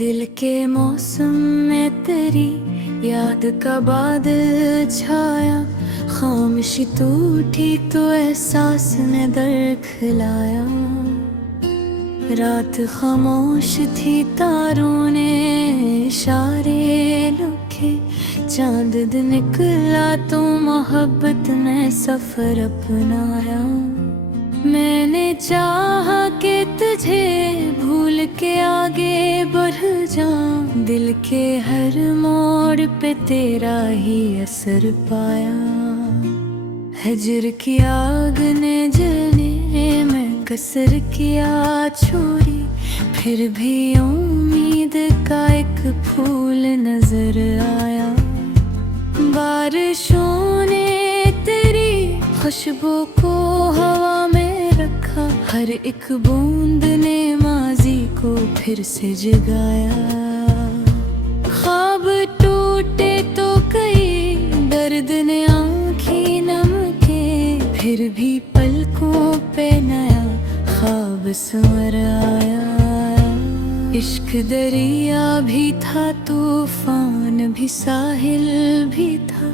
दिल के मौसम में तेरी याद का बादल छाया। खामोशी टूटी तो एहसास ने दरखलाया। रात खामोश थी, तारों ने इशारे लिखे। चांद दिन निकला तो मोहब्बत ने सफर अपनाया। मैंने चाहा कि तुझे भूल के आगे बढ़ जाऊं। दिल के हर मोड़ पे तेरा ही असर पाया। हिजर की आग ने जलने में कसर किया छोरी। फिर भी उम्मीद का एक फूल नजर आया। बारिशों ने तेरी खुशबू को हवा में रखा। हर एक बूंद ने माजी को फिर से जगाया। ख्वाब टूटे तो कई दर्द ने आँखें नम के। फिर भी पलकों पे नया ख्वाब संवर आया। इश्क दरिया भी था, तूफान भी, साहिल भी था।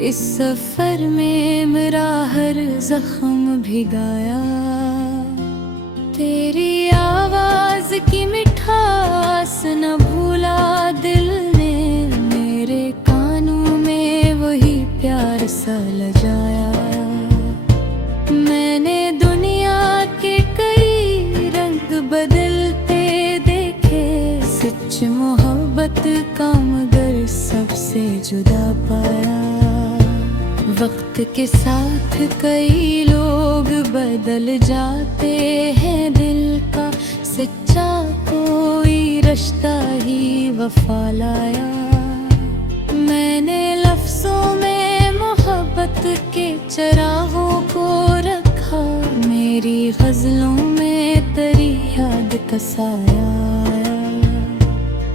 इस सफर में मेरा हर जख्म भिगाया। तेरी आवाज की मिठास न भूला दिल ने। मेरे कानों में वही प्यार सा लजाया। मैंने दुनिया के कई रंग बदलते देखे। सच मोहब्बत का मगर सबसे जुदा पाया। वक्त के साथ कई लोग बदल जाते हैं। दिल का सच्चा कोई रिश्ता ही वफा लाया। मैंने लफ्जों में मोहब्बत के चरागों को रखा। मेरी गजलों में तेरी याद का साया।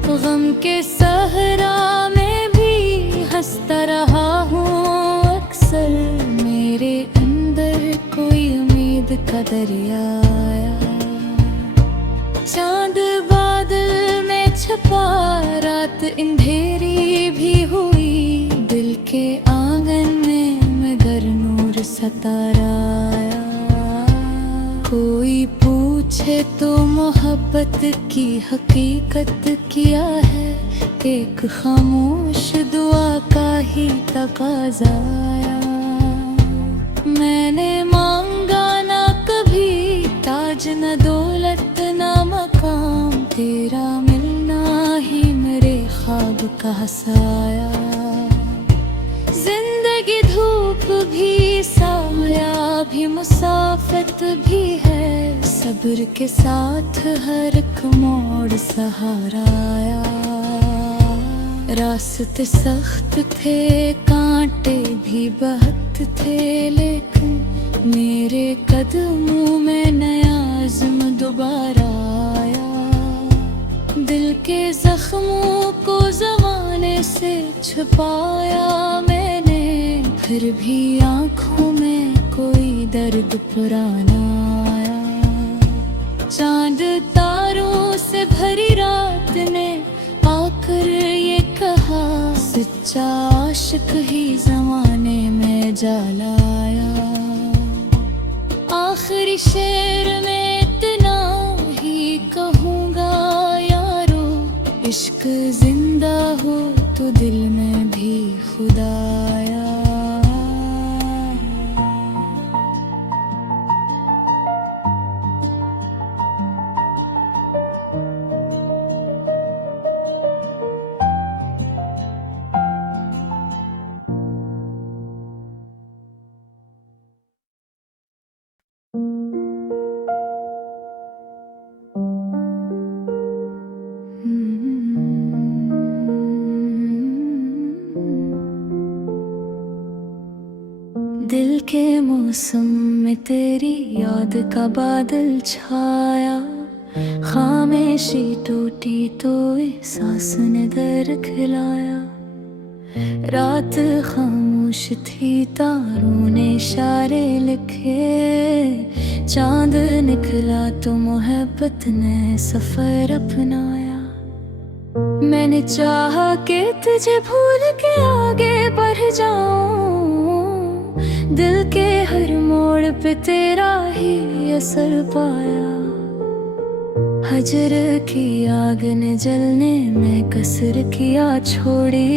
गम के सहरा में भी हंसता रहा हूँ अक्सर। मेरे अंदर कोई उम्मीद का दरिया आया। चांद बादल में छपा, रात अंधेरी भी हुई। दिल के आंगन में मगर नूर सतारा आया। कोई पूछे तो मोहब्बत की हकीकत क्या है। एक खामोश दुआ का ही तकाज़ा आया। मैंने मांगा ना कभी ताज न दौलत न मकाम। तेरा मिलना ही मेरे ख्वाब का हसाया। जिंदगी धूप भी, साया भी, मुसाफत भी है। सब्र के साथ हर एक मोड़ सहारा आया। रास्ते सख्त थे, कांटे भी बहुत थे, लेकिन मेरे कदमों में नया अज़्म दोबारा आया। दिल के जख्मों को ज़माने से छुपाया मैंने। फिर भी आँखों में कोई दर्द पुराना आया। चांद तारों से भरी रात ने आकर ये कहा। सच्चा आशिक ही ज़माने में जलाया। आखिरी शेर में इतना ही कहूँगा यारो। इश्क जिंदा हो तो दिल में भी खुदा आया। दिल के मौसम में तेरी याद का बादल छाया। खामोशी टूटी तो एहसास ने दरखलाया। रात खामोश थी, तारों ने इशारे लिखे। चांद निकला तो मोहब्बत ने सफर अपनाया। मैंने चाहा कि तुझे भूल के आगे बढ़ जाऊं, दिल के हर मोड़ पे तेरा ही असर पाया। हजर की आग ने जलने में कसर किया छोड़ी,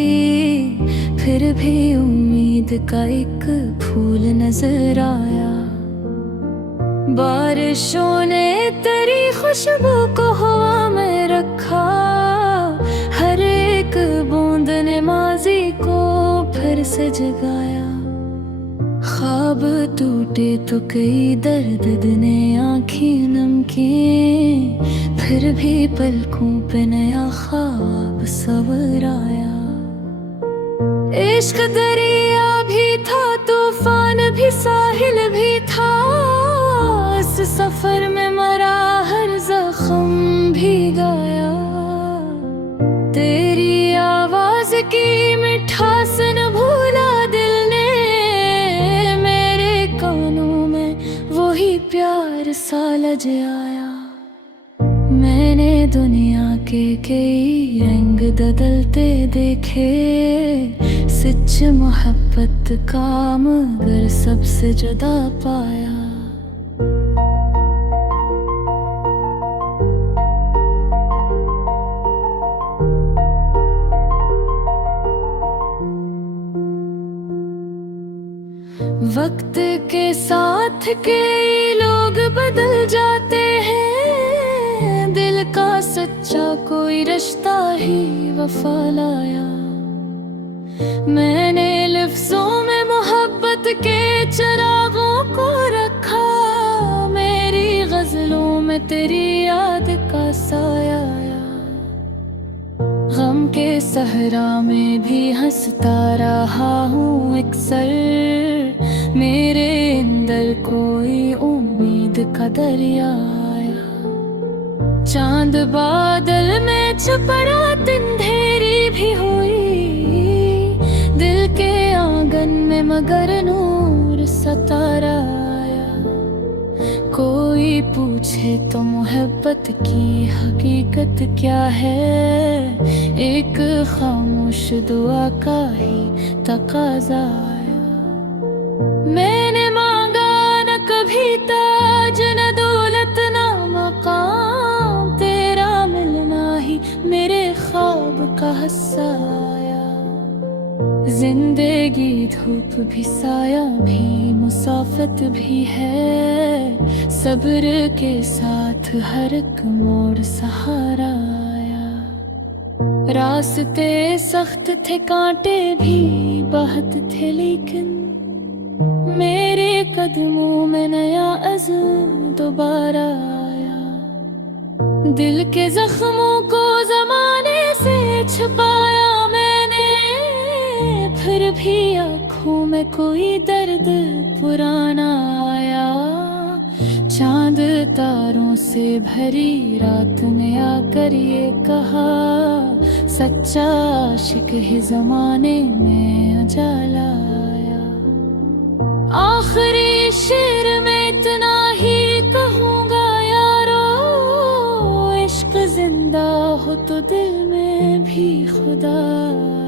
फिर भी उम्मीद का एक फूल नजर आया। बारिशों ने तेरी खुशबू को हवा में रखा, हर एक बूंद ने माजी को फिर से जगाया। ख्वाब टूटे तो कई दर्द ने आँखें नम किए, फिर भी पलकों पे नया ख्वाब सवर आया। इश्क दरिया भी था, तूफान भी, साहिल भी था, इस सफर में मरा हर जख्म भी गाया। तेरी आवाज की मिठास न भूला दिल ने, मेरे कानों में वही प्यार सा लज आया। मैंने दुनिया के कई रंग बदलते देखे, सच मोहब्बत का मगर सबसे जुदा पाया। वक्त के साथ कई लोग बदल जाते हैं, दिल का सच्चा कोई रिश्ता ही वफा लाया। मैंने लफ्जों में मोहब्बत के चिरागों को रखा, मेरी गजलों में तेरी याद का साया आया। गम के सहरा में भी हंसता रहा हूँ अक्सर, मेरे अंदर कोई उम्मीद का दरिया आया। चांद बादल में छुपा रात अंधेरी भी हुई, दिल के आंगन में मगर नूर सतारा आया। कोई पूछे तो मोहब्बत की हकीकत क्या है, एक खामोश दुआ का ही तकाजा आया। मैंने मांगा न कभी ताज, न दौलत, न मकाम, तेरा मिलना ही मेरे ख्वाब का हिस्सा आया। जिंदगी धूप भी, साया भी, मुसाफत भी है, सब्र के साथ हर एक मोड़ सहारा आया। रास्ते सख्त थे, कांटे भी बहुत थे, लेकिन मेरे कदमों में नया अज़्म दोबारा आया। दिल के जख्मों को जमाने से छुपाया मैंने, फिर भी आँखों में कोई दर्द पुराना आया। चांद तारों से भरी रात ने आकर ये कहा, सच्चा आशिक ही जमाने में उजाला आया। आखिरी शेर में इतना ही कहूँगा यारो, इश्क जिंदा हो तो दिल में भी खुदा आया।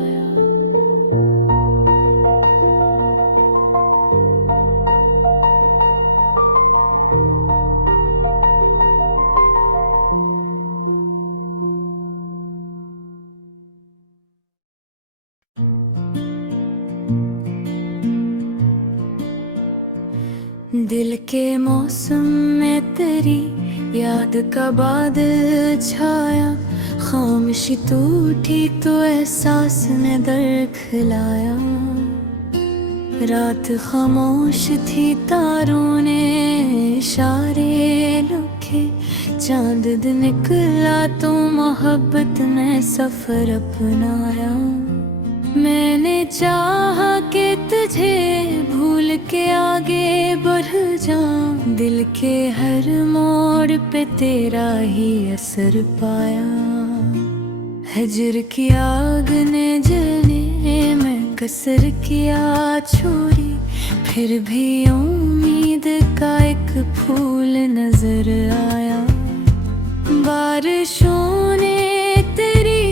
दिल के मौसम में तेरी याद का बादल छाया, खामोशी टूटी तो एहसास ने दर खिलाया। रात खामोश थी, तारों ने इशारे लिखे, चांद दिन निकला तो मोहब्बत ने सफर अपनाया। मैंने चाहा कि तुझे भूल के आगे बढ़ जाऊं, दिल के हर मोड़ पे तेरा ही असर पाया। हजर की आग ने जलने में कसर किया छोड़ी, फिर भी उम्मीद का एक फूल नजर आया। बारिशों ने तेरी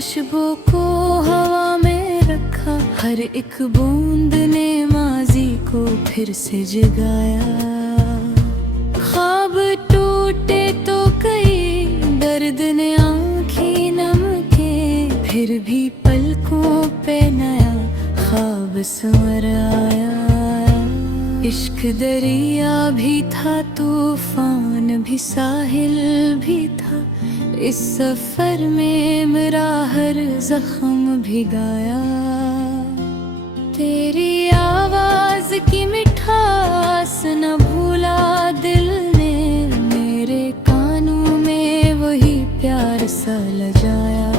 खुशबू को हवा में रखा, हर एक बूंद ने माजी को फिर से जगाया। ख्वाब टूटे तो कई, दर्द ने आँखें नम के, फिर भी पलकों पे नया ख्वाब संवर आया। इश्क दरिया भी था, तूफान भी, साहिल भी था, इस सफर में मेरा हर जख्म भिगाया। तेरी आवाज की मिठास न भूला दिल ने, मेरे कानों में वही प्यार सा लजाया।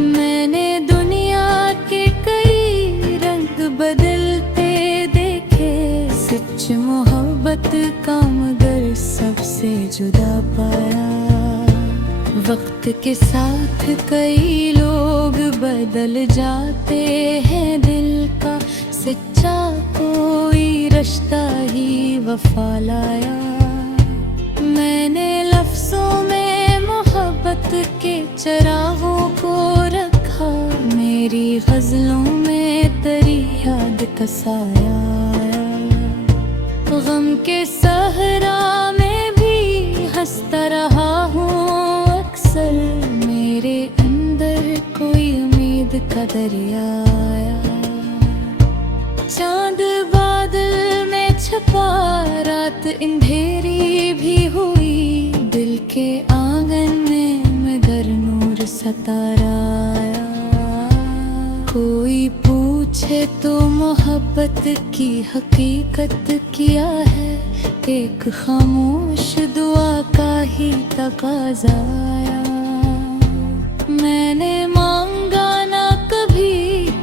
मैंने दुनिया के कई रंग बदलते देखे, सच मोहब्बत का मगर सबसे जुदा पाया। वक्त के साथ कई लोग बदल जाते हैं, दिल का सच्चा कोई रिश्ता ही वफा लाया। मैंने लफ्जों में मोहब्बत के चरागों को रखा, मेरी गजलों में तेरी याद का साया। गम के सहरा में भी हंसता रहा हूँ अक्सर, मेरे अंदर कोई उम्मीद का दरिया आया। चांद बादल में छपा, रात अंधेरी भी हुई, दिल के आंगन में मगर नूर सतारा आया। कोई पूछे तो मोहब्बत की हकीकत क्या है, एक खामोश दुआ का ही तकाज़ा आया। मैंने मांगा ना कभी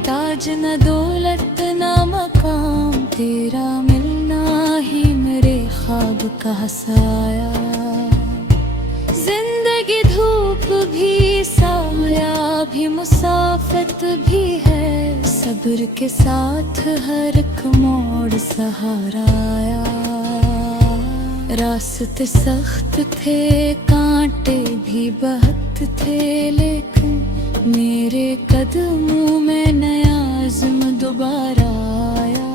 ताज, न दौलत न मकाम, तेरा मिलना ही मेरे ख्वाब का हसाया। जिंदगी धूप भी, साया भी, मुसाफत भी है, सब्र के साथ हर एक मोड़ सहारा आया। रास्ते सख्त थे, कांटे भी बहुत थे, लेकिन मेरे कदमों में नया अज़्म दोबारा आया।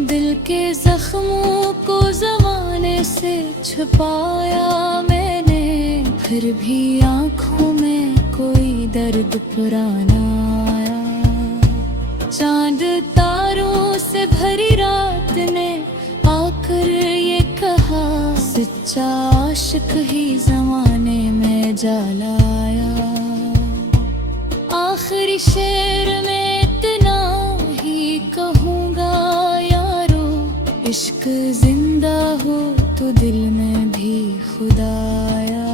दिल के जख्मों को ज़माने से छुपाया मैंने, फिर भी आँखों में कोई दर्द पुराना आया। चांद तारों से भरी रात ने आकर ये कहा, सच्चा आशिक ही ज़माने में जलाया। आखिरी शेर में इतना ही कहूँगा यारो, इश्क जिंदा हो तो दिल में भी खुदाया।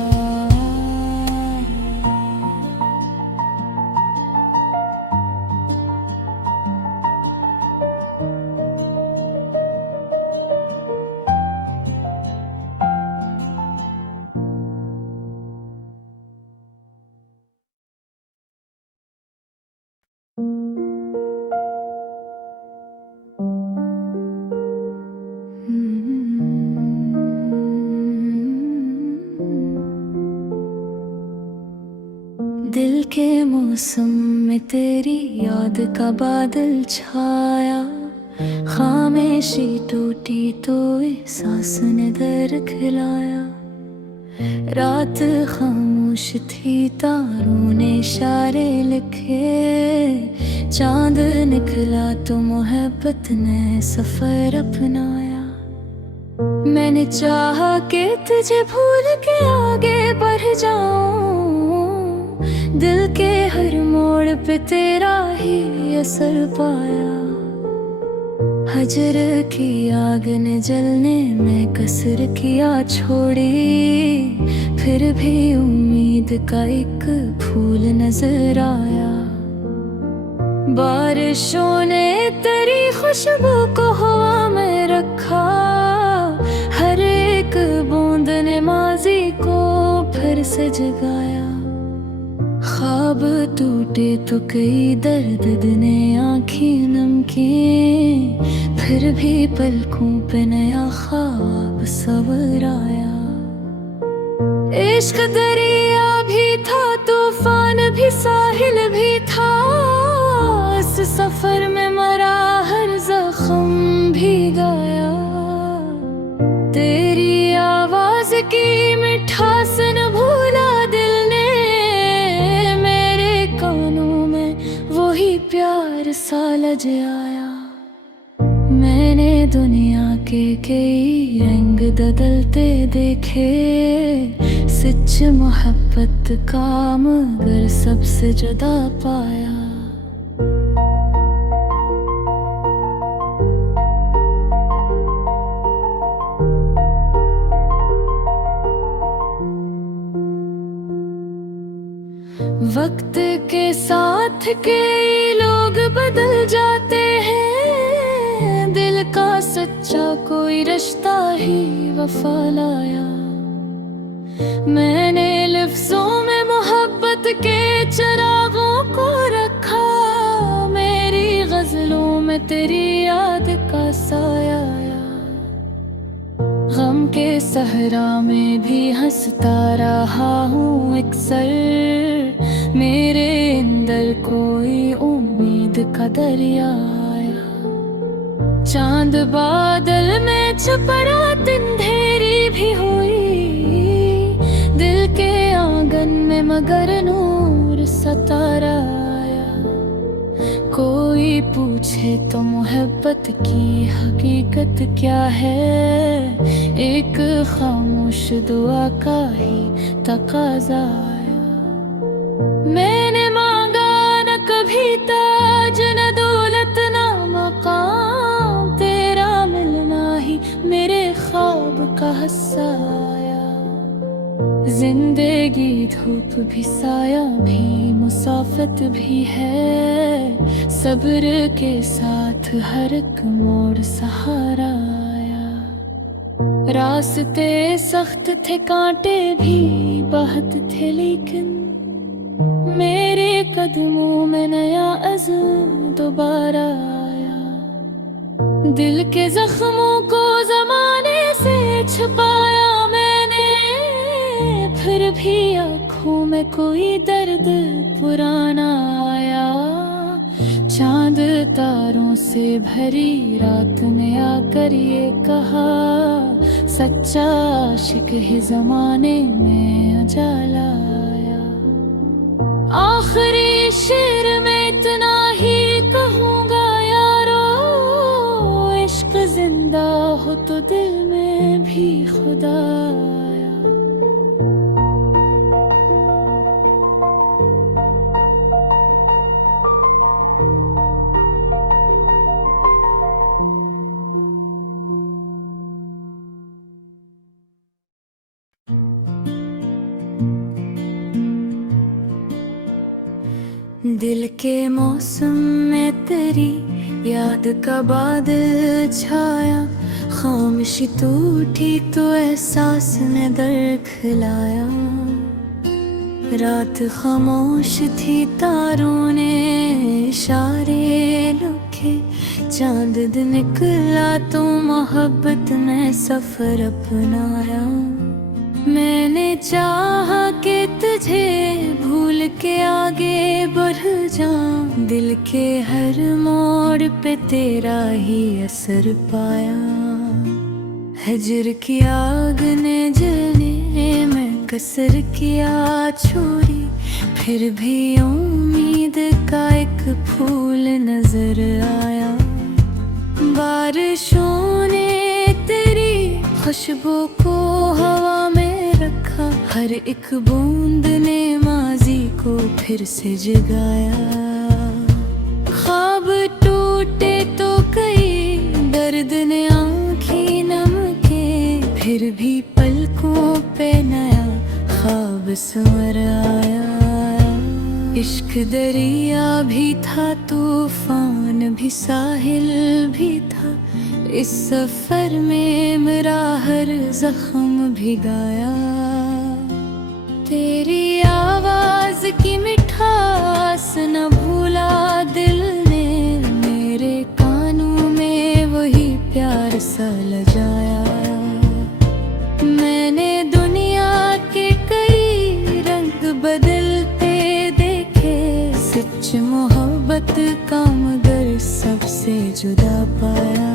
दिल के मौसम में तेरी याद का बादल छाया, खामोशी टूटी तो एहसास ने दर खिलाया। रात खामोश थी, तारों ने इशारे लिखे, चांद निकला तो मोहब्बत ने सफर अपनाया। मैंने चाहा कि तुझे भूल के आगे बढ़ जाऊं, दिल के हर मोड़ पे तेरा ही असर पाया। हजर की आग ने जलने में कसर किया छोड़ी, फिर भी उम्मीद का एक फूल नजर आया। बारिशों ने तेरी खुशबू को हवा में रखा, हर एक बूंद ने माजी को फिर से जगाया। ख्वाब टूटे तो कई दर्द ने आँखें नम की, फिर भी पलकों पे नया ख्वाब सवर आया। इश्क दरिया भी था, तूफान की मिठास न भूला दिल ने, मेरे कानों में वही प्यार सा लज आया। मैंने दुनिया के कई रंग बदलते देखे, सच मोहब्बत का मगर सबसे जुदा पाया। वक्त के साथ कई लोग बदल जाते हैं, दिल का सच्चा कोई रिश्ता ही वफा लाया। मैंने लफ्जों में मोहब्बत के चिरागों को रखा, मेरी गजलों में तेरी याद का साया आया। गम के सहरा में भी हंसता रहा हूँ अक्सर, मेरे अंदर कोई उम्मीद का दरिया आया। चांद बादल में छुपा रात अंधेरी भी हुई, दिल के आंगन में मगर नूर सितारा आया। कोई पूछे तो मोहब्बत की हकीकत क्या है, एक खामोश दुआ का ही तकाजा आया। मैंने मांगा न कभी ताज न दौलत न मकाम, तेरा मिलना ही मेरे ख्वाब का हिस्सा आया। जिंदगी धूप भी साया भी मुसाफत भी है, सब्र के साथ हर एक मोड़ सहारा आया। रास्ते सख्त थे कांटे भी बहुत थे, लेकिन मेरे कदमों में नया अज़्म दोबारा आया। दिल के जख्मों को जमाने से छुपाया मैंने, फिर भी आँखों में कोई दर्द पुराना आया। चांद तारों से भरी रात ने आकर ये कहा, सच्चा आशिक ही जमाने में उजाला आया। आखिरी शेर में इतना ही कहूँगा यारो, इश्क जिंदा हो तो दिल में भी खुदा आया। दिल के मौसम में तेरी याद का बादल छाया, खामोशी टूटी तो एहसास ने दर्द खिलाया। रात खामोश थी तारों ने इशारे लिखे, चांद दिन निकला तो मोहब्बत में सफर अपनाया। मैंने चाहा कि तुझे भूल के आगे बढ़ जाऊं, दिल के हर मोड़ पे तेरा ही असर पाया। हिजर की आग ने जलने में कसर किया छोड़ी, फिर भी उम्मीद का एक फूल नजर आया। बारिशों ने तेरी खुशबू को हवा में रखा, हर एक बूंद ने माजी को फिर से जगाया। ख्वाब टूटे तो कई दर्द ने आँखें नम के, फिर भी पलकों पे नया ख्वाब संवर आया। इश्क दरिया भी था, तूफान भी, साहिल भी था, इस सफर में मेरा हर जख्म भिगाया। तेरी आवाज की मिठास न भूला दिल ने, मेरे कानों में वही प्यार सा लजाया। मैंने दुनिया के कई रंग बदलते देखे, सच मोहब्बत का मगर सबसे जुदा पाया।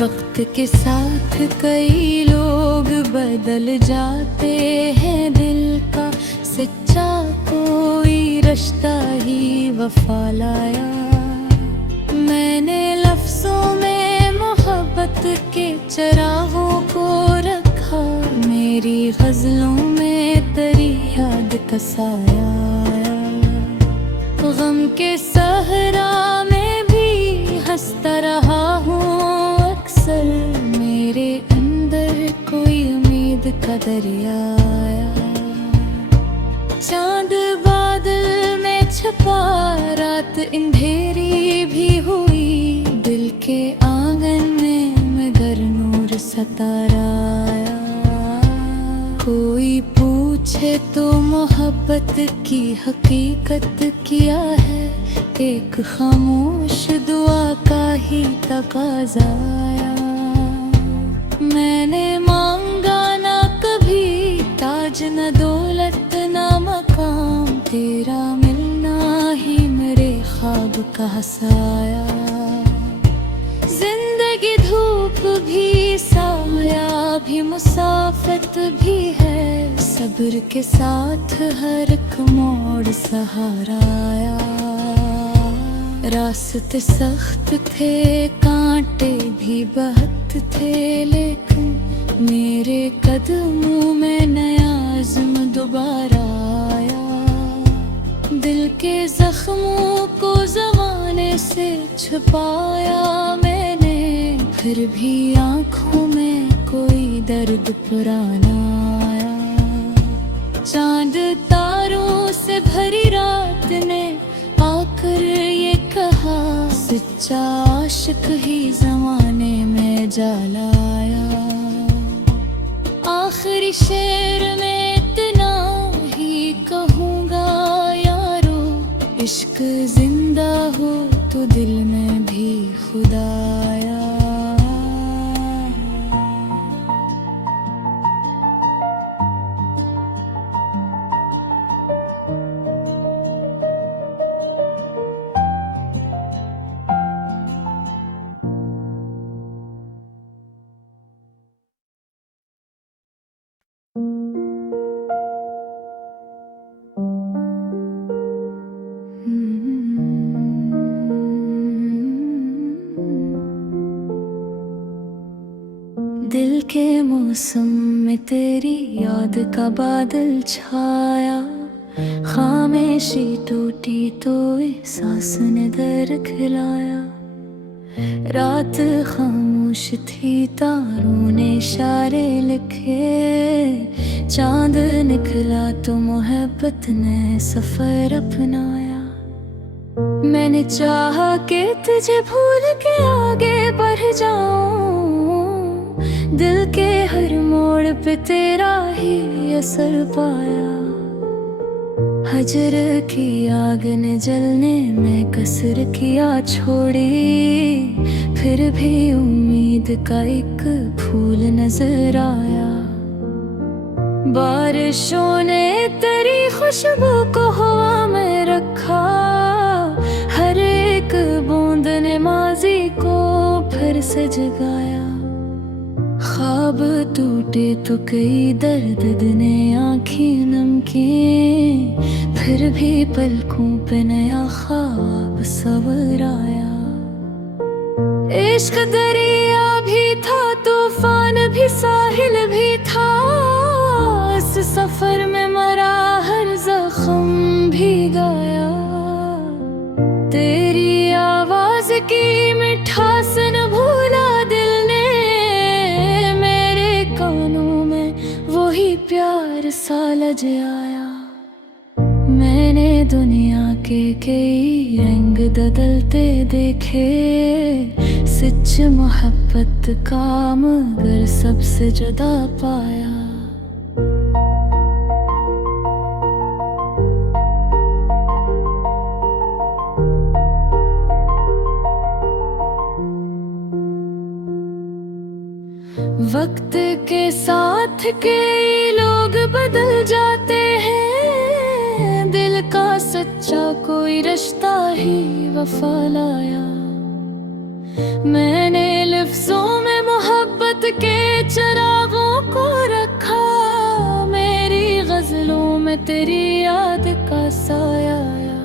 वक्त वक्त के साथ कई लोग बदल जाते हैं, दिल का सच्चा कोई रिश्ता ही वफा लाया। मैंने लफ्जों में मोहब्बत के चरागों को रखा, मेरी गजलों में तेरी याद का साया। गम के सहरा में भी हंसता रहा हूँ अक्सर, मेरे अंदर कोई उम्मीद का दरिया आया। चांद बादल में छपा, रात अंधेरी भी हुई, दिल के आंगन में मगर नूर सतारा आया। कोई पूछे तो मोहब्बत की हकीकत क्या है, एक खामोश दुआ का ही तकाज़ा आया। मैंने मांगा ना कभी ताज न दौलत न मकाम, तेरा मिलना ही मेरे ख्वाब का हसाया। जिंदगी धूप भी साया भी मुसाफत भी है, सब्र के साथ हर एक मोड़ सहारा आया। रास्ते सख्त थे, कांटे भी बहुत थे, लेकिन मेरे कदमों में नया अज़्म दोबारा आया। दिल के जख्मों को ज़माने से छुपाया मैंने, फिर भी आँखों में कोई दर्द पुराना आया। चांद तारों से भरी रात ने आकर ये कहा, सच्चा आशिक ही ज़माने में जलाया। आखिरी शेर में इतना ही कहूँगा यारो, इश्क जिंदा हो तो दिल में भी खुदाया। दिल के मौसम में तेरी याद का बादल छाया, खामोशी टूटी तो एहसास ने दर खिलाया। रात खामोश थी, तारों ने इशारे लिखे, चांद निकला तो मोहब्बत ने सफर अपनाया। मैंने चाहा कि तुझे भूल के आगे बढ़ जाऊं, दिल के हर मोड़ पे तेरा ही असर पाया। हजर की आग ने जलने में कसर किया छोड़ी, फिर भी उम्मीद का एक फूल नजर आया। बारिशों ने तेरी खुशबू को हवा में रखा, हर एक बूंद ने माजी को फिर से जगाया। ख्वाब टूटे तो कई दर्द ने आँखें नम की, फिर भी पलकों पे नया ख्वाब सवर आया। इश्क दरिया भी था, तूफान भी, साहिल भी था, इस सफर में मरा हर जख्म भी गाया। तेरी आवाज की मिठास न भूला दिल ने, मेरे कानों में वही प्यार सा लज आया। मैंने दुनिया के कई रंग बदलते देखे, सच मोहब्बत का मगर सबसे जुदा पाया। वक्त के साथ कई लोग बदल जाते हैं, दिल का सच्चा कोई रिश्ता ही वफा लाया। मैंने लफ्जों में मोहब्बत के चिरागों को रखा, मेरी गजलों में तेरी याद का साया आया।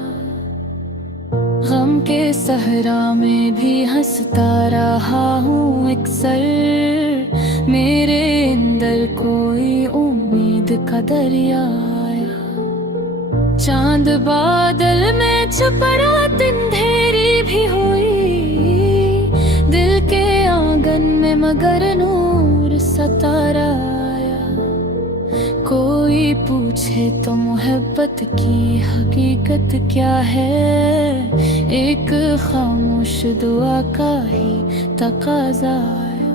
गम के सहरा में भी हंसता रहा हूँ अक्सर, मेरे अंदर कोई उम्मीद का दरिया आया। चांद बादल में छुपा रात अंधेरी भी हुई, दिल के आंगन में मगर नूर सतारा आया। कोई पूछे तो मोहब्बत की हकीकत क्या है, एक खामोश दुआ का ही तकाजा आया।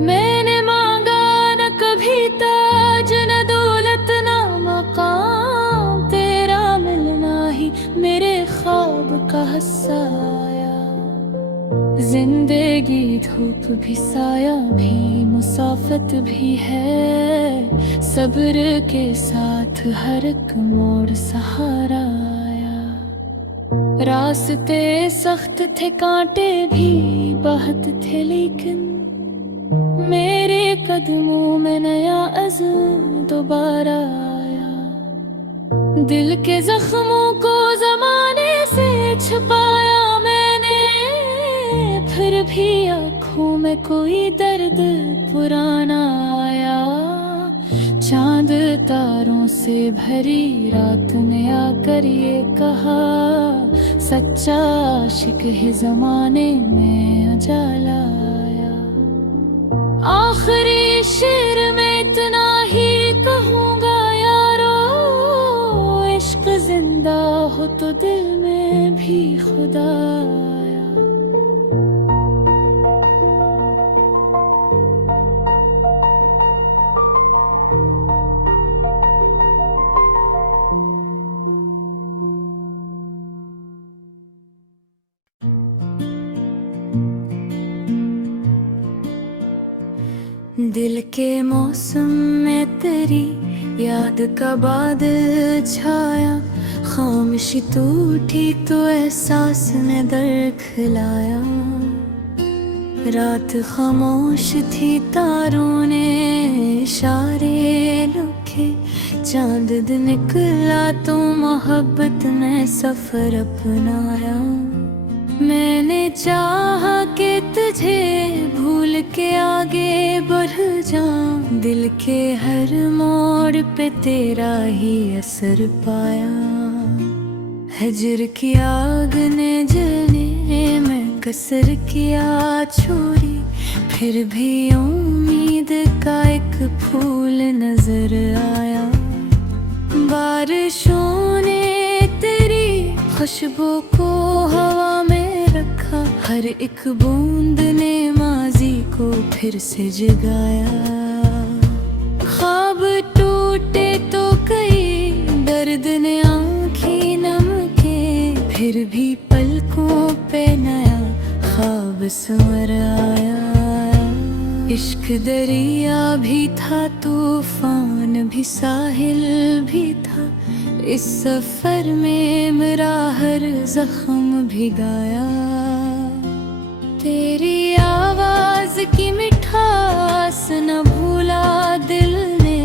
मैंने मांगा न कभी ताज न दौलत न मकाम, तेरा मिलना ही मेरे ख्वाब का हिस्सा आया। जिंदगी धूप भी साया भी मुसाफत भी है, सब्र के साथ हर एक मोड़ सहारा आया। रास्ते सख्त थे कांटे भी बहुत थे, लेकिन मेरे कदमों में नया अज़्म दोबारा आया। दिल के जख्मों को जमाने से छुपाया मैंने, फिर भी आँखों में कोई दर्द पुराना आया। चांद तारों से भरी रात ने आकर ये कहा, सच्चा आशिक है जमाने में उजाला आया। आखिरी शेर में इतना ही कहूँगा यारो, इश्क जिंदा हो तो दिल में भी खुदा आया। दिल के मौसम में तेरी याद का बादल छाया, खामोशी टूटी तो एहसास ने दर खिलाया। रात खामोश थी तारों ने इशारे लिखे, चांद दिन निकला तो मोहब्बत ने सफर अपनाया। मैंने चाहा कि तुझे भूल के आगे बढ़ जाऊं, दिल के हर मोड़ पे तेरा ही असर पाया। हिजर की आग ने जलने में कसर किया छोड़ी, फिर भी उम्मीद का एक फूल नजर आया। बारिशों ने तेरी खुशबू को हवा में रखा, हर एक बूंद ने माजी को फिर से जगाया। ख्वाब टूटे तो कई दर्द ने आँखें नम के, फिर भी पलकों पे नया ख्वाब संवर आया। इश्क दरिया भी था, तूफान भी, साहिल भी था, इस सफर में मेरा हर जख्म भिगाया। तेरी आवाज की मिठास न भूला दिल ने,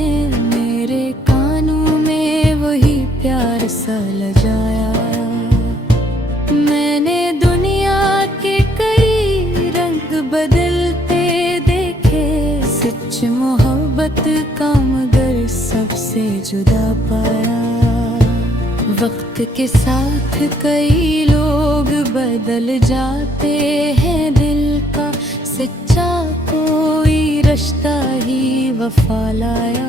मेरे कानों में वही प्यार सा लजाया। मैंने दुनिया के कई रंग बदलते देखे, सच मोहब्बत का मगर सबसे जुदा पाया। वक्त के साथ कई लोग बदल जाते हैं, दिल का सच्चा कोई रिश्ता ही वफा लाया।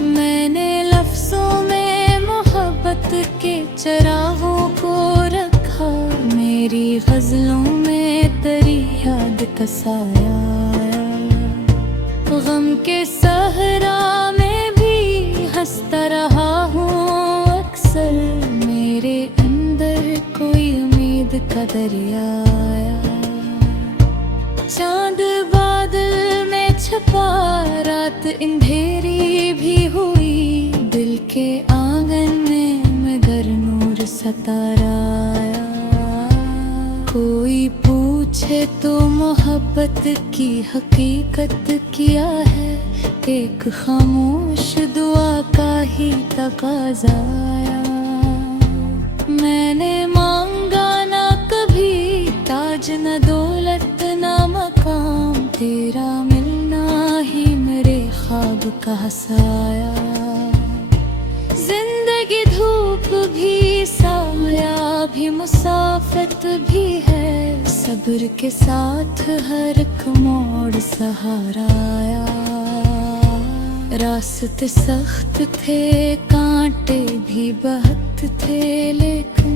मैंने लफ्जों में मोहब्बत के चिरागों को रखा, मेरी गजलों में तेरी याद का साया आया। गम के सहरा में भी हंसता रहा हूँ अक्सर, मेरे अंदर कोई उम्मीद का दरिया आया। चांद बादल में छुपा रात अंधेरी भी हुई, दिल के आंगन में मगर नूर सतारा आया। कोई पूछे तो मोहब्बत की हकीकत क्या है, एक खामोश दुआ का ही तकाज़ा आया। मैंने मांगा ना कभी ताज न दौलत न मकाम, तेरा मिलना ही मेरे ख्वाब का साया। जिंदगी धूप भी साया भी मुसाफत भी है, सब्र के साथ हर एक मोड़ सहारा आया। रास्ते सख्त थे कांटे भी बहुत थे, लेकिन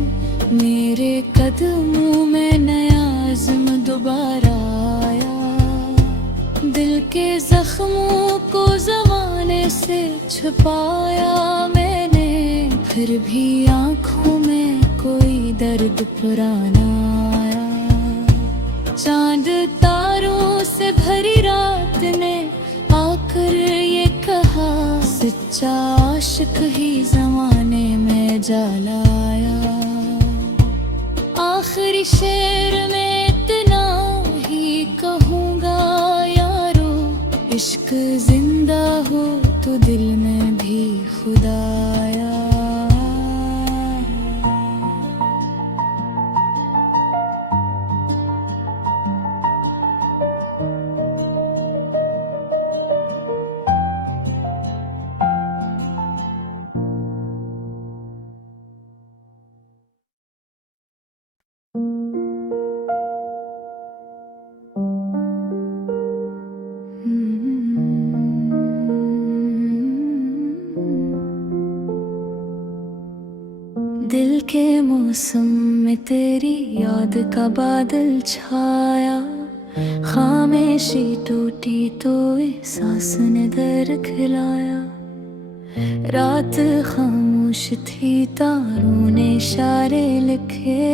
मेरे कदमों में नया अज़्म दोबारा आया। दिल के जख्मों को ज़माने से छुपाया मैंने, फिर भी आँखों में कोई दर्द पुराना आया। चांद तारों से भरी रात ने आकर ये कहा, सच्चा आशिक ही ज़माने में जलाया। आखिरी शेर में इतना ही कहूँगा यारो, इश्क जिंदा हो तो दिल में भी खुदाया। दिल के मौसम में तेरी याद का बादल छाया, खामोशी टूटी तो एहसास ने दर्द खिलाया। रात खामोश थी तारों ने इशारे लिखे,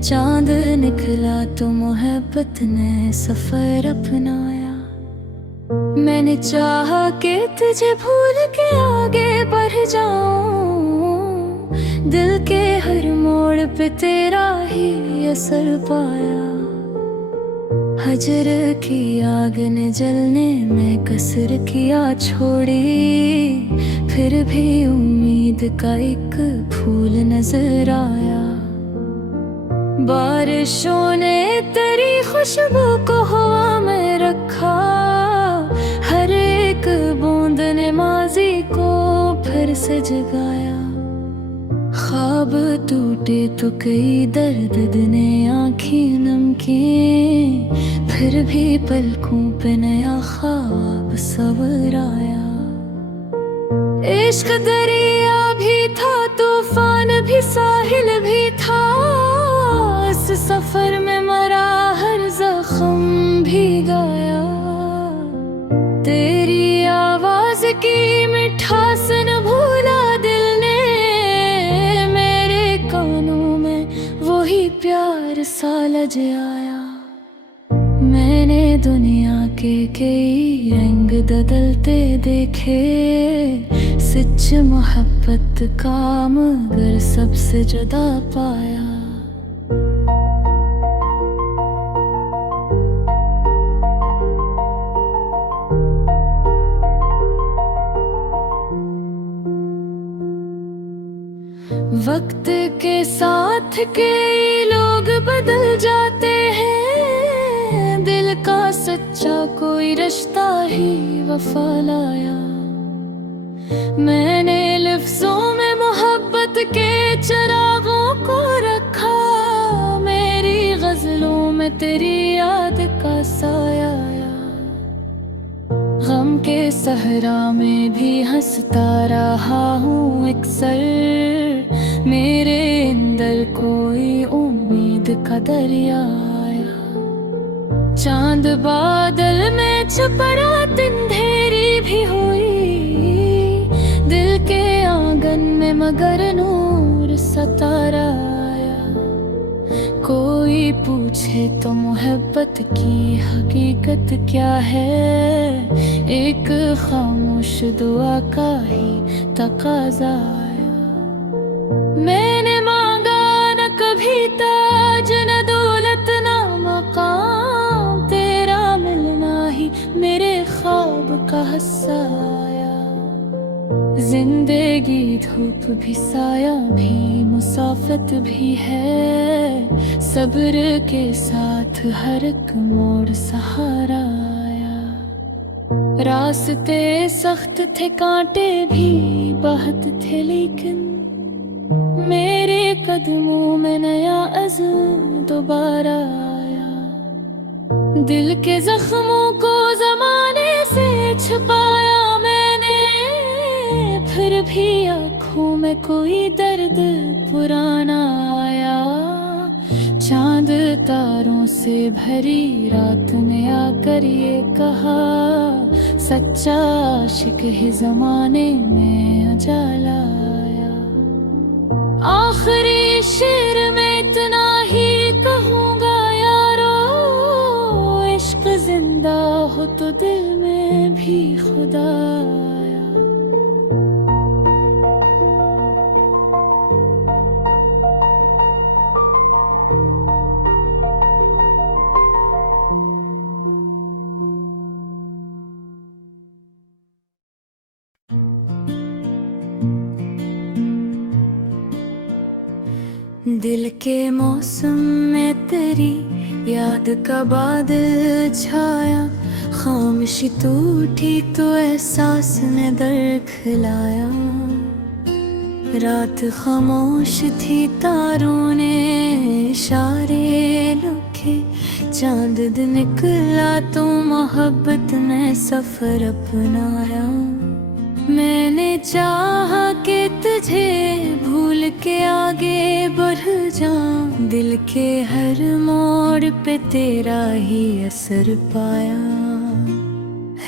चांद निकला तो मोहब्बत ने सफर अपनाया। मैंने चाहा कि तुझे भूल के आगे बढ़ जाऊं, दिल के हर मोड़ पे तेरा ही असर पाया। हजर की आग ने जलने में कसर किया छोड़ी, फिर भी उम्मीद का एक फूल नजर आया। बारिशों ने तेरी खुशबू को हवा में रखा, हर एक बूंद ने माजी को फिर से जगाया। ख्वाब टूटे तो कई दर्द ने आँखें नम की, फिर भी पलकों पे नया ख्वाब सवर आया। इश्क दरिया भी था, तूफान भी, साहिल भी था, इस सफर में मरा हर जख्म भी गाया। तेरी आवाज की मिठास न भूला दिल ने, मेरे कानों में वही प्यार सा लज आया। मैंने दुनिया के कई रंग बदलते देखे, सच मोहब्बत का मगर सबसे जुदा पाया। वक्त के साथ कई लोग बदल जाते हैं, दिल का सच्चा कोई रिश्ता ही वफा लाया। मैंने लफ्जों में मोहब्बत के चिरागों को रखा, मेरी गजलों में तेरी याद का साया आया। गम के सहरा में भी हंसता रहा हूँ अक्सर, मेरे अंदर कोई उम्मीद का दरिया आया। चांद बादल में छुपा रात अंधेरी भी हुई, दिल के आंगन में मगर नूर सतारा आया। कोई पूछे तो मोहब्बत की हकीकत क्या है, एक खामोश दुआ का ही तकाज़ा आया। मैंने मांगा न कभी ताज न दौलत न हंसाया। जिंदगी धूप भी साया भी मुसाफत भी है, सब्र के साथ हर एक मोड़ सहारा आया। रास्ते सख्त थे कांटे भी बहुत थे, लेकिन मेरे कदमों में नया अज़्म दोबारा आया। दिल के जख्मों को ज़माने से छुपाया मैंने, फिर भी आँखों में कोई दर्द पुराना आया। चांद तारों से भरी रात ने आकर ये कहा, सच्चा आशिक ही ज़माने में उजाला आया। आखिरी शेर में इतना ही कहूँगा यारो, इश्क जिंदा हो तो दिल में भी खुदा आया। दिल के मौसम में तेरी याद का बादल छाया, खामोशी टूटी तो एहसास ने दर खिलाया। रात खामोश थी तारों ने इशारे लिखे, चांद दिन निकला तो मोहब्बत ने सफर अपनाया। मैंने चाहा कि तुझे भूल के आगे बढ़ जाऊं, दिल के हर मोड़ पे तेरा ही असर पाया।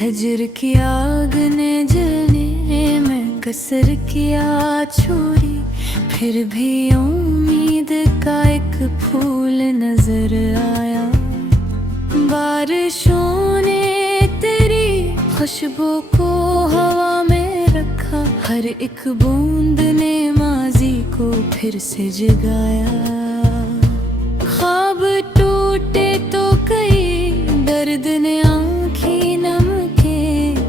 हिजर की आग ने जलने में कसर किया छोड़ी, फिर भी उम्मीद का एक फूल नजर आया। बारिशों ने तेरी खुशबू को हवा में रखा, हर एक बूंद ने माजी को फिर से जगाया। ख्वाब टूटे तो कई दर्द ने आँखें नम के,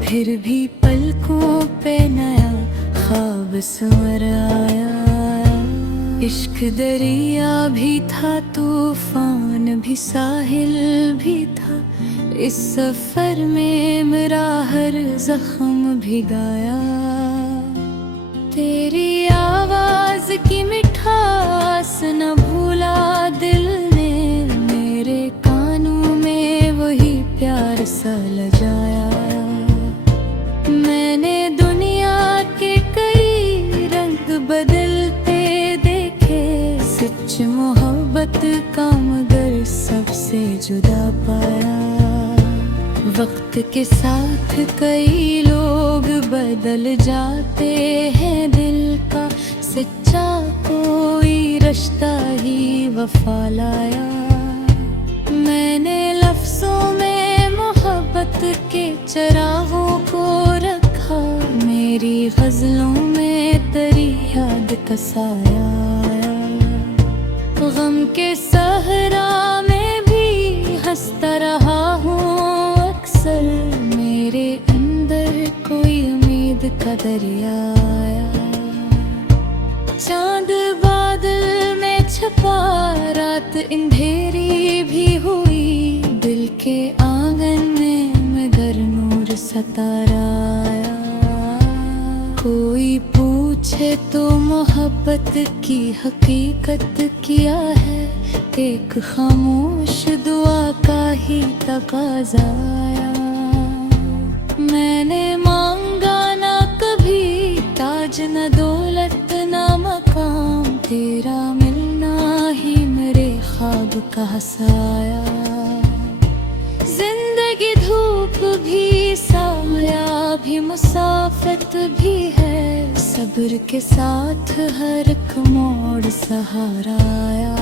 फिर भी पलकों पे नया ख्वाब संवर आया। इश्क दरिया भी था, तूफान भी, साहिल भी था, इस सफर में मेरा हर जख्म भिगाया। तेरी आवाज की मिठास न भूला दिल ने, मेरे कानों में वही प्यार सा लजाया। मैंने दुनिया के कई रंग बदलते देखे, सच मोहब्बत का मगर सबसे जुदा पाया। वक्त के साथ कई लोग बदल जाते हैं, दिल का सच्चा कोई रिश्ता ही वफा लाया। मैंने लफ्जों में मोहब्बत के चरागों को रखा, मेरी गजलों में तेरी याद का साया आया। गम के सहरा में भी हंसता रहा हूँ अक्सर, मेरे अंदर कोई उम्मीद का दरिया आया। चांद बादल में छपा, रात अंधेरी भी हुई, दिल के आंगन में मगर नूर सतारा आया। कोई पूछे तो मोहब्बत की हकीकत क्या है, एक खामोश दुआ का ही तकाज़ा आया। मैंने मांगा ना कभी ताज न दौलत न मकाम, तेरा मिलना ही मेरे ख्वाब का हसाया। जिंदगी धूप भी साया भी मुसाफत भी है, सब्र के साथ हर एक मोड़ सहारा आया।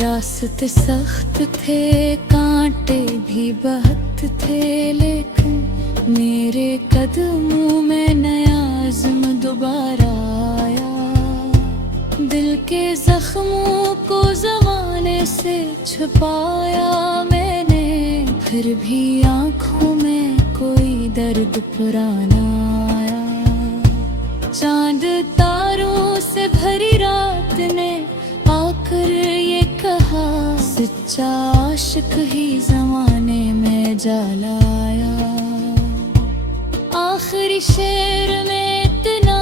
रास्ते सख्त थे कांटे भी बहुत थे, लेकिन मेरे कदमों में नया अज़्म दोबारा आया। दिल के जख्मों को ज़माने से छुपाया मैंने, फिर भी आँखों में कोई दर्द पुराना आया। चांद तारों से भरी रात ने आकर ये कहा, सच्चा आशिक ही जमाने में जलाया। आखिरी शेर में इतना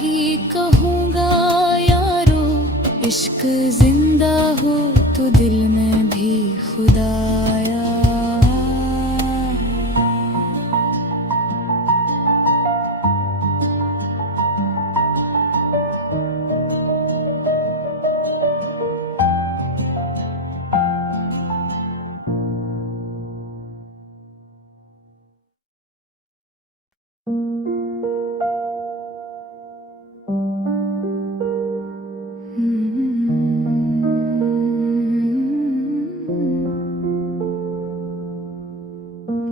ही कहूँगा यारो, इश्क जिंदा हो तो दिल में भी खुदाया।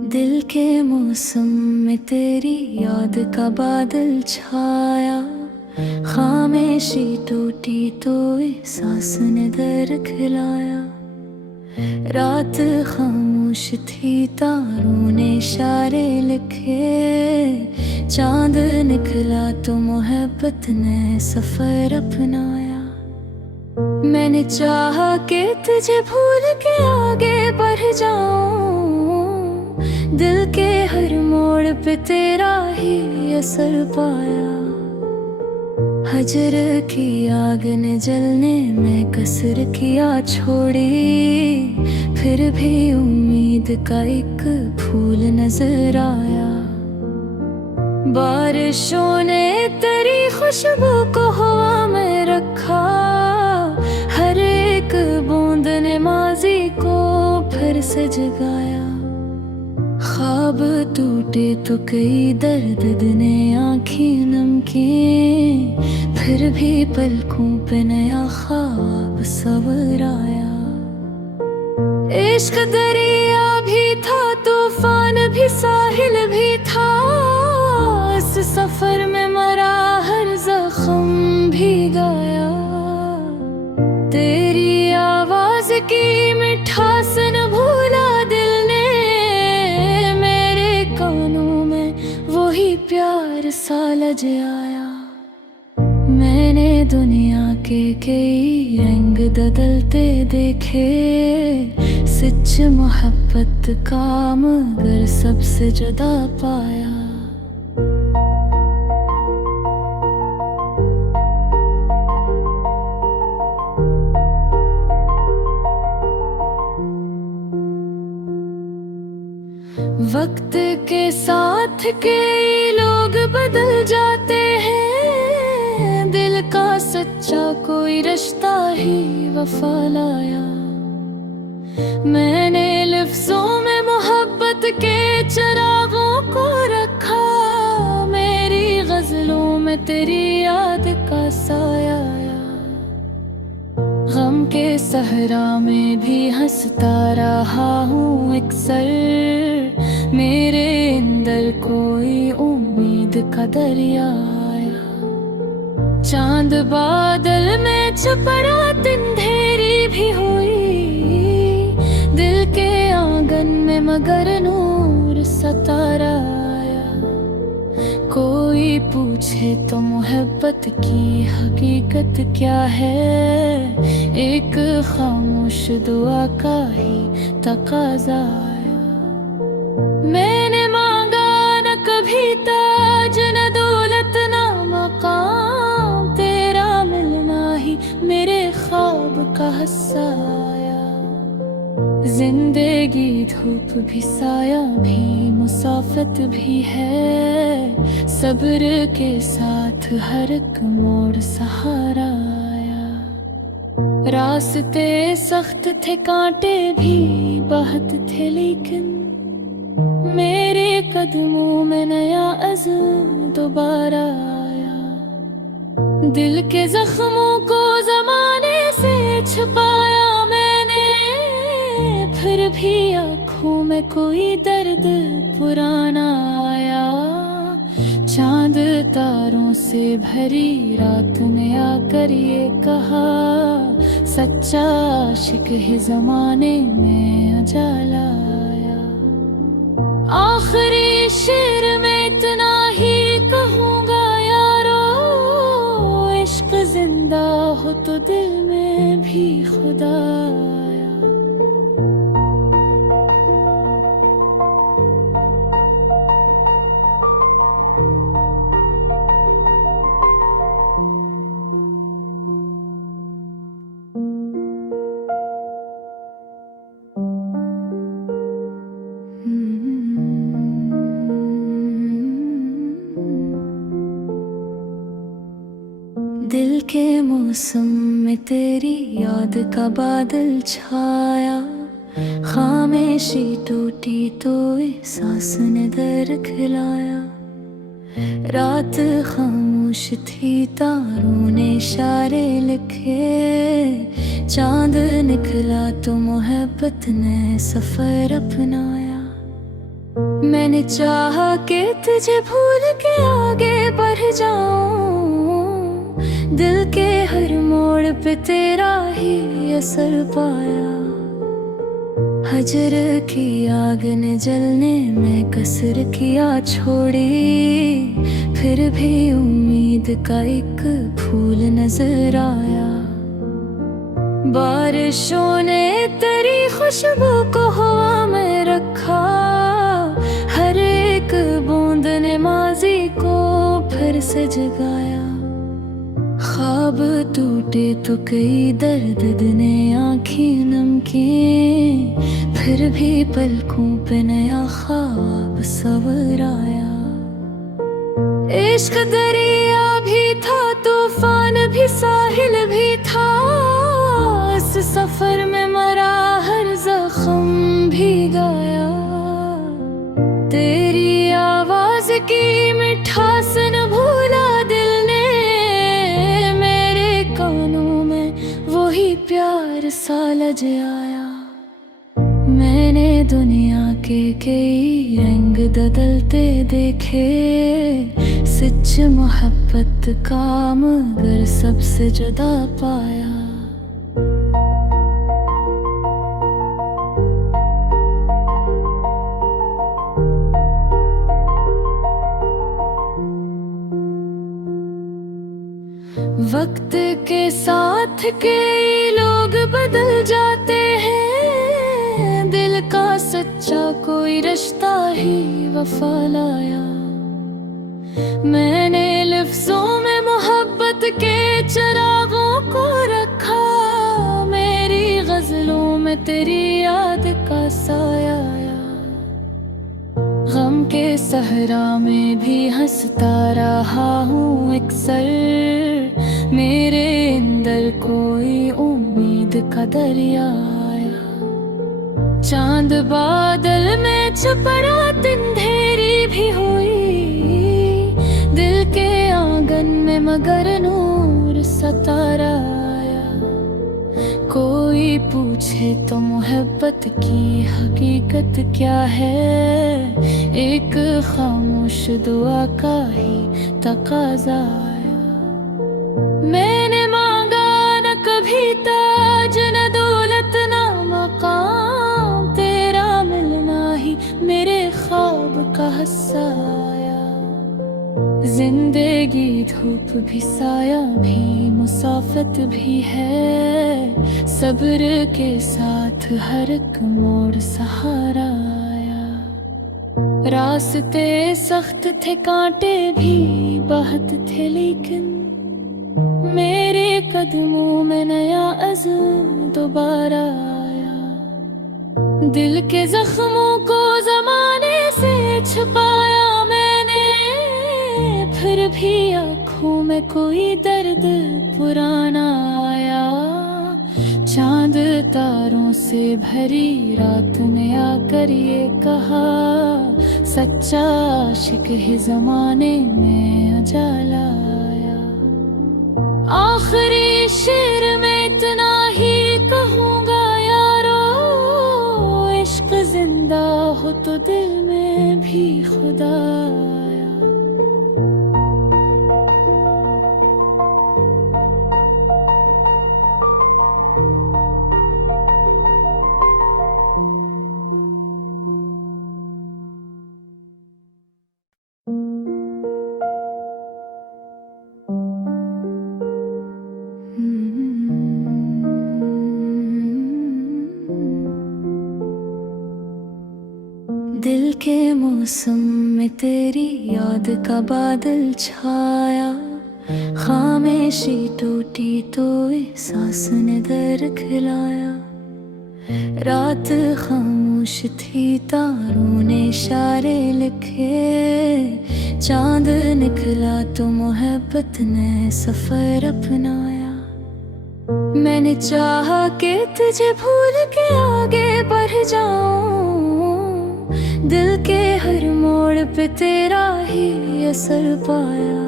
दिल के मौसम में तेरी याद का बादल छाया। खामोशी टूटी तो एहसास ने दर खिलाया। रात खामोश थी, तारों ने इशारे लिखे। चांद निकला तो मोहब्बत ने सफर अपनाया। मैंने चाहा कि तुझे भूल के आगे बढ़ जाऊं, दिल के हर मोड़ पे तेरा ही असर पाया। हजर की आग ने जलने में कसर किया छोड़ी, फिर भी उम्मीद का एक फूल नजर आया। बारिशों ने तेरी खुशबू को हवा में रखा। हर एक बूंद ने माजी को फिर से जगाया। ख्वाब टूटे तो कई दर्द ने आँखें नम की, फिर भी पलकों पे नया ख्वाब सवर आया। इश्क दरिया भी था, तूफान भी, साहिल भी था। इस सफर में मरा हर जख्म भी गाया। तेरी आवाज की मिठास न भूला दिल ने, वही प्यार सा लज आया। मैंने दुनिया के कई रंग बदलते देखे। सच मोहब्बत का मगर सबसे जुदा पाया। वक्त के साथ कई लोग बदल जाते हैं। दिल का सच्चा कोई रिश्ता ही वफा लाया। मैंने लफ्जों में मोहब्बत के चिरागों को रखा। मेरी गजलों में तेरी याद का साया आया। गम के सहरा में भी हंसता रहा हूँ अक्सर। मेरे अंदर कोई उम्मीद का दरिया आया। चांद बादल में छुपा, रात अंधेरी भी हुई। दिल के आंगन में मगर नूर सतारा आया। कोई पूछे तो मोहब्बत की हकीकत क्या है, एक खामोश दुआ का ही तकाजा आया। मैंने मांगा न कभी ताज, न दौलत, न मकाम। तेरा मिलना ही मेरे ख्वाब का हिस्सा आया। जिंदगी धूप भी, साया भी, मुसाफत भी है। सब्र के साथ हर एक मोड़ सहारा आया। रास्ते सख्त थे, कांटे भी बहुत थे, लेकिन मेरे कदमों में नया अज़्म दोबारा आया। दिल के जख्मों को जमाने से छुपाया मैंने, फिर भी आँखों में कोई दर्द पुराना आया। चांद तारों से भरी रात ने आकर ये कहा, सच्चा आशिक ही जमाने में उजाला आया। आखिरी शेर हो तो दिल में भी खुदा आया। दिल के मौसम में तेरी याद का बादल छाया, खामोशी टूटी तो एहसास ने दर खिलाया। रात खामोश थी, तारों ने इशारे लिखे, चांद निकला तो मोहब्बत ने सफर अपनाया। मैंने चाहा कि तुझे भूल के आगे बढ़ जाऊं, दिल के हर मोड़ पे तेरा ही असर पाया। हजर की आग ने जलने में कसर किया छोड़ी, फिर भी उम्मीद का एक फूल नजर आया। बारिशों ने तेरी खुशबू को हवा में रखा, हर एक बूंद ने माजी को फिर से जगाया। ख्वाब टूटे तो कई दर्द ने आँखें नम की, फिर भी पलकों पे नया ख्वाब सवर आया। इश्क दरिया भी था, तूफान भी, साहिल भी था, इस सफर में मरा हर जख्म भी गाया। तेरी आवाज की मिठास न भूला दिल ने, मेरे कानों में वही प्यार सा लज आया। मैंने दुनिया के कई रंग बदलते देखे, सच मोहब्बत का मगर सबसे जुदा पाया। वक्त के साथ कई लोग बदल जाते हैं, दिल का सच्चा कोई रिश्ता ही वफा लाया। मैंने लफ्जों में मोहब्बत के चिरागों को रखा, मेरी गजलों में तेरी याद का साया आया। गम के सहरा में भी हंसता रहा हूँ अक्सर, मेरे अंदर कोई उम्मीद का दरिया आया। चांद बादल में छुपा, रात अंधेरी भी हुई, दिल के आंगन में मगर नूर सतारा आया। कोई पूछे तो मोहब्बत की हकीकत क्या है, एक खामोश दुआ का ही तकाजा आया। मैंने मांगा न कभी ताज, न दौलत, न मकाम, तेरा मिलना ही मेरे ख्वाब का हिस्सा आया। जिंदगी धूप भी, साया भी, मुसाफत भी है, सब्र के साथ हर एक मोड़ सहारा आया। रास्ते सख्त थे, कांटे भी बहुत थे, लेकिन मेरे कदमों में नया अज़्म दोबारा आया। दिल के जख्मों को जमाने से छुपाया मैंने, फिर भी आँखों में कोई दर्द पुराना आया। चांद तारों से भरी रात ने आकर ये कहा, सच्चा आशिक ही जमाने में उजाला आया। आखिरी शेर में इतना ही कहूँगा यारो, इश्क जिंदा हो तो दिल में भी खुदा आया। दिल के मौसम में तेरी याद का बादल छाया, खामोशी टूटी तो एहसास ने दर खिलाया। रात खामोश थी, तारों ने इशारे लिखे, चांद निकला तो मोहब्बत ने सफर अपनाया। मैंने चाहा कि तुझे भूल के आगे बढ़ जाऊं, दिल के हर मोड़ पे तेरा ही असर पाया।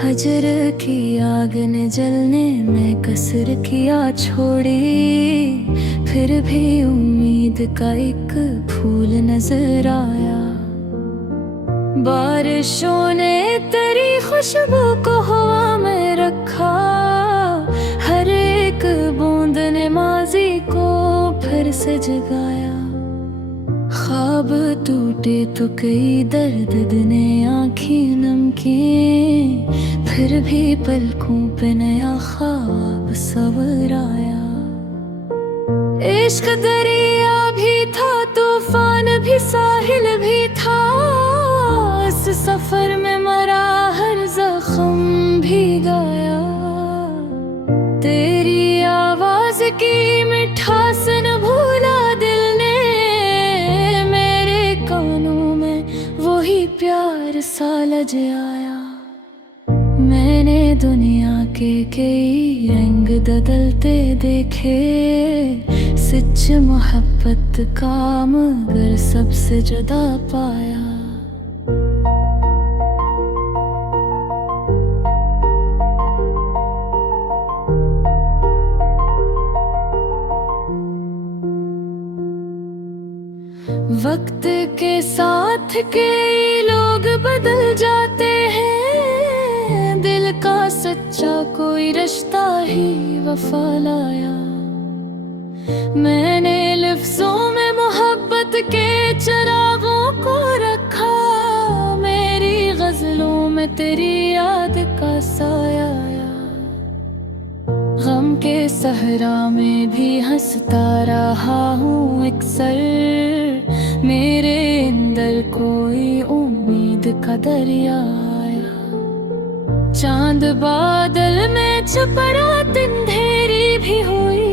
हजर की आग ने जलने में कसर किया छोड़ी, फिर भी उम्मीद का एक फूल नजर आया। बारिशों ने तेरी खुशबू को हवा में रखा, हर एक बूंद ने माजी को फिर से जगाया। ख्वाब टूटे तो कई दर्द ने आँखें नम की, फिर भी पलकों पे नया ख्वाब सवर आया। इश्क दरिया भी था, तूफान भी, साहिल भी था, इस सफर में मरा हर जख्म भी गाया। तेरी आवाज की मिठास न भूला दिल ने, मेरे कानों में वही प्यार सा लज आया। मैंने दुनिया के कई रंग बदलते देखे, सच मोहब्बत का मगर सबसे जुदा पाया। वक्त के साथ कई लोग बदल जाते हैं, दिल का सच्चा कोई रिश्ता ही वफा लाया। मैंने लफ्जों में मोहब्बत के चिरागों को रखा, मेरी गजलों में तेरी याद का साया आया। गम के सहरा में भी हंसता रहा हूँ अक्सर, मेरे अंदर कोई उम्मीद का दरिया आया। चांद बादल में छुपा, रात अंधेरी भी हुई,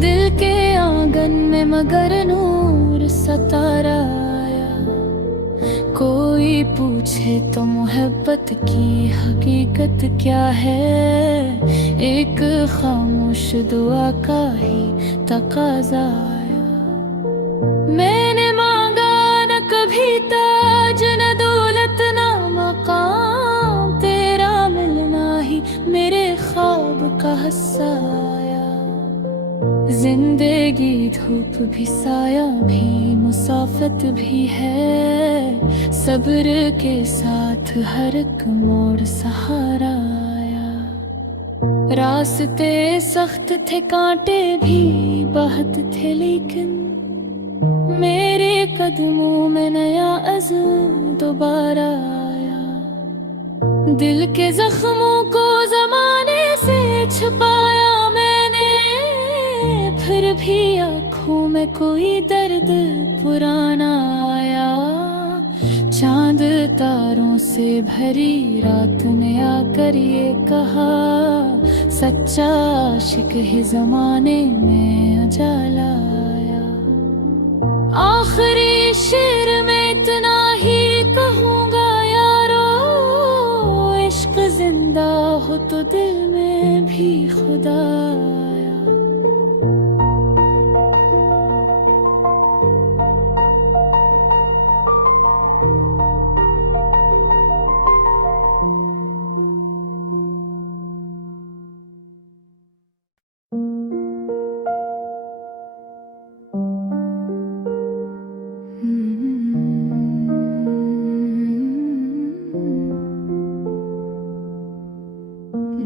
दिल के आंगन में मगर नूर सतारा आया। कोई पूछे तो मोहब्बत की हकीकत क्या है, एक खामोश दुआ का ही तकाजा आया। मैंने मांगा न कभी ताज, न दौलत, न मकाम, तेरा मिलना ही मेरे ख्वाब का हिस्सा आया। जिंदगी धूप भी, साया भी, मुसाफत भी है, सब्र के साथ हर एक मोड़ सहारा आया। रास्ते सख्त थे, कांटे भी बहुत थे, लेकिन मेरे कदमों में नया अज़्म दोबारा आया। दिल के जख्मों को जमाने से छुपाया मैंने, फिर भी आँखों में कोई दर्द पुराना आया। चांद तारों से भरी रात ने आकर ये कहा, सच्चा आशिक ही जमाने में उजाला आया। आखिरी शेर में इतना ही कहूँगा यारो, इश्क जिंदा हो तो दिल में भी खुदा आया।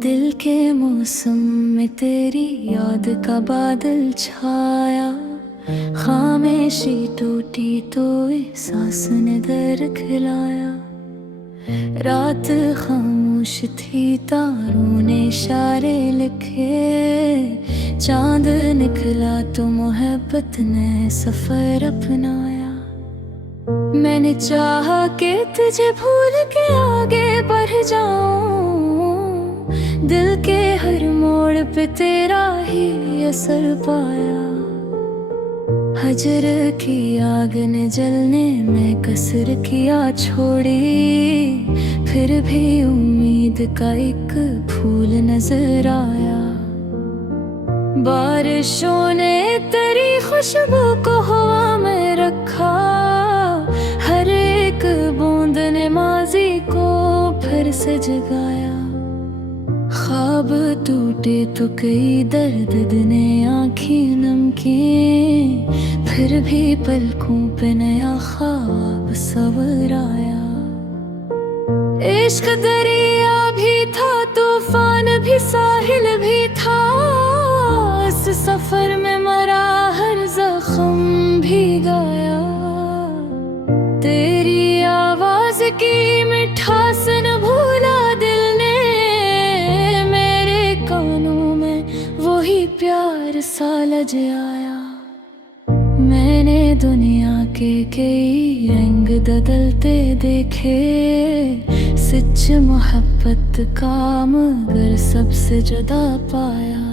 दिल के मौसम में तेरी याद का बादल छाया, खामोशी टूटी तो एहसास ने दर खिलाया। रात खामोश थी, तारों ने इशारे लिखे। चांद निकला तो मोहब्बत ने सफर अपनाया। मैंने चाहा कि तुझे भूल के आगे बढ़ जाऊं, दिल के हर मोड़ पे तेरा ही असर पाया। हजर की आग ने जलने में कसर किया छोड़ी, फिर भी उम्मीद का एक फूल नजर आया। बारिशों ने तेरी खुशबू को हवा में रखा, हर एक बूंद ने माजी को फिर से जगाया। ख्वाब टूटे तो कई दर्द ने आँखें नम की, फिर भी पलकों पे नया ख्वाब सवर आया। इश्क दरिया भी था, तूफान भी, साहिल भी था। इस सफर में मरा हर जख्म भी गाया। तेरी आवाज की मिठास न भूला दिल ने, मेरे कानों में वही प्यार सा लज आया। मैंने दुनिया के कई रंग बदलते देखे, सच मोहब्बत का मगर सबसे जुदा पाया।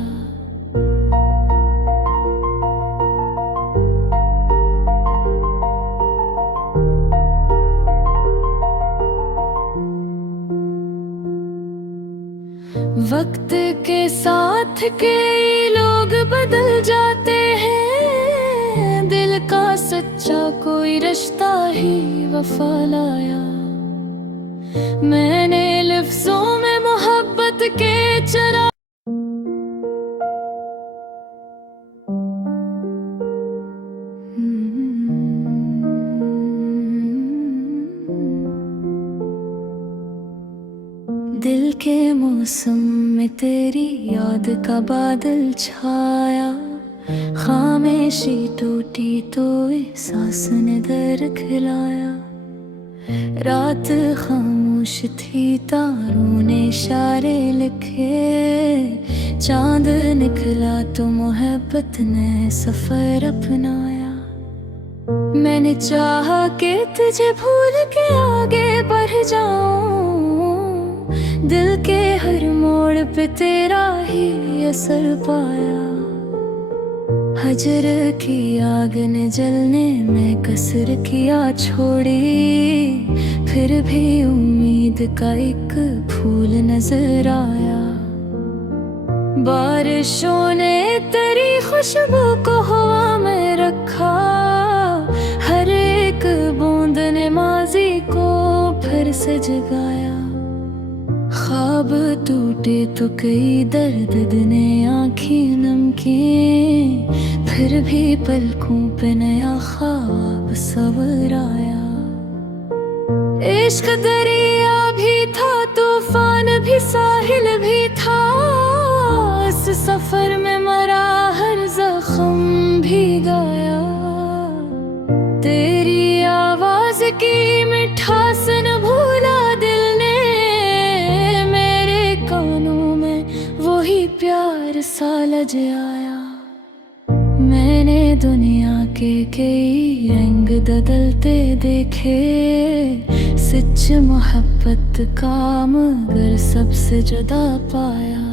वक्त के साथ कई लोग बदल जाते हैं, दिल का सच्चा कोई रिश्ता ही वफा लाया। मैंने लफ्जों में मोहब्बत के चरा दिल के मौसम में तेरी याद का बादल छाया। खामोशी टूटी तो एहसास ने दर खिलाया। रात खामोश थी, तारों ने इशारे लिखे। चांद निकला तो मोहब्बत ने सफर अपनाया। मैंने चाहा कि तुझे भूल के आगे बढ़ जाऊं, दिल के हर मोड़ पे तेरा ही असर पाया। हजर की आग ने जलने में कसर किया छोड़ी, फिर भी उम्मीद का एक फूल नजर आया। बारिशों ने तेरी खुशबू को हवा में रखा, हर एक बूंद ने माजी को फिर से जगाया। ख्वाब टूटे तो कई दर्द ने आँखें नम की, फिर भी पलकों पे नया ख्वाब सवर आया। इश्क दरिया भी था, तूफान भी, साहिल भी था। इस सफर में मरा हर जख्म भी गाया। तेरी आवाज की मिठास न भूला दिल ने, मेरे कानों में वही प्यार सा लज आया। मैंने दुनिया के कई रंग बदलते देखे, सच मोहब्बत का मगर सबसे जुदा पाया।